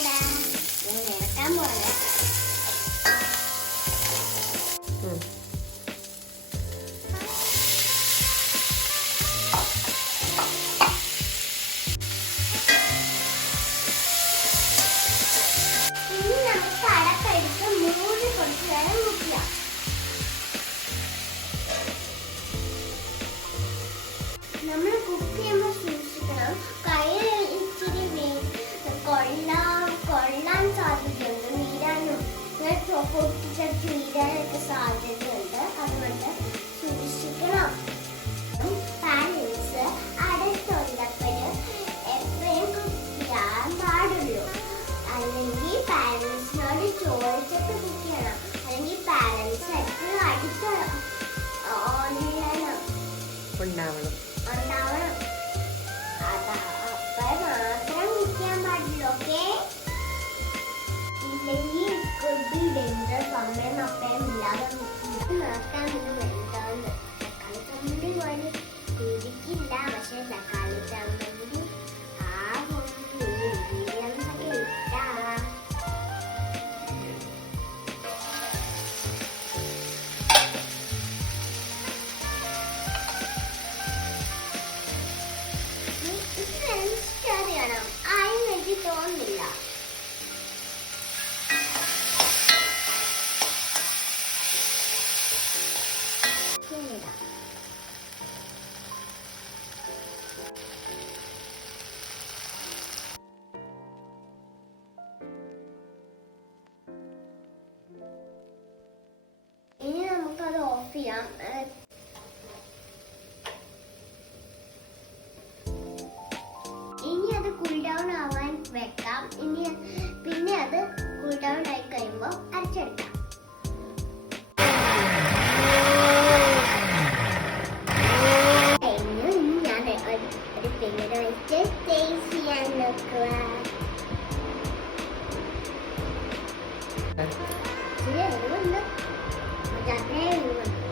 ഇറക്കാൻ പോലെ നമ്മൾ കുക്ക് ചെയ്യുമ്പോൾ സൂക്ഷിക്കണം. കയ്യിൽ ഇച്ചിരി കൊള്ളാൻ സാധ്യതയുണ്ട്, വീരാനും പൊട്ടിച്ചടിച്ച് വീരാനൊക്കെ സാധ്യതയുണ്ട്. അതുകൊണ്ട് സൂക്ഷിക്കണം. പാരൻസ് അടുത്തുള്ളപ്പോഴും എപ്പോഴും കുക്ക് ചെയ്യാൻ പാടുള്ളൂ. അല്ലെങ്കിൽ പാരൻസിനോട് ചോദിച്ചിട്ട് കുക്ക് ചെയ്യണം. അല്ലെങ്കിൽ പാരൻസ് എപ്പോഴും അടുത്തുണ്ടാവണം. അപ്പൊ മാത്രം നിൽക്കാൻ പാടില്ല. ഓക്കെ, ഇല്ലെങ്കിൽ അമ്മയും അപ്പയും ഇല്ലാതെ നോക്കാൻ എന്താന്ന് തക്കാളി ചമ്മന്തി പോലെ ഇരിക്കില്ല. പക്ഷെ തക്കാളി ചമ്മന്തി ആ ഇൻഗ്രീഡിയൻസ് ഒക്കെ ഇട്ടാ അറിയണം. ആയും എനിക്ക് തോന്നുന്നില്ല. ഇനി നമുക്കത് ഓഫ് ചെയ്യാം. ഇനി അത് കൂൾ ഡൗൺ ആവാൻ വെക്കാം. പിന്നെ അത് കൂൾ ഡൗൺ ആയി കഴിയുമ്പോൾ അരച്ചെടുക്കാം. ഞാൻ ഒരു പിന്നീട് വെച്ച് ടേസ്റ്റ് ചെയ്യാൻ നോക്കുക. എരിവുണ്ട്, അത്രേ എരിവുണ്ട്.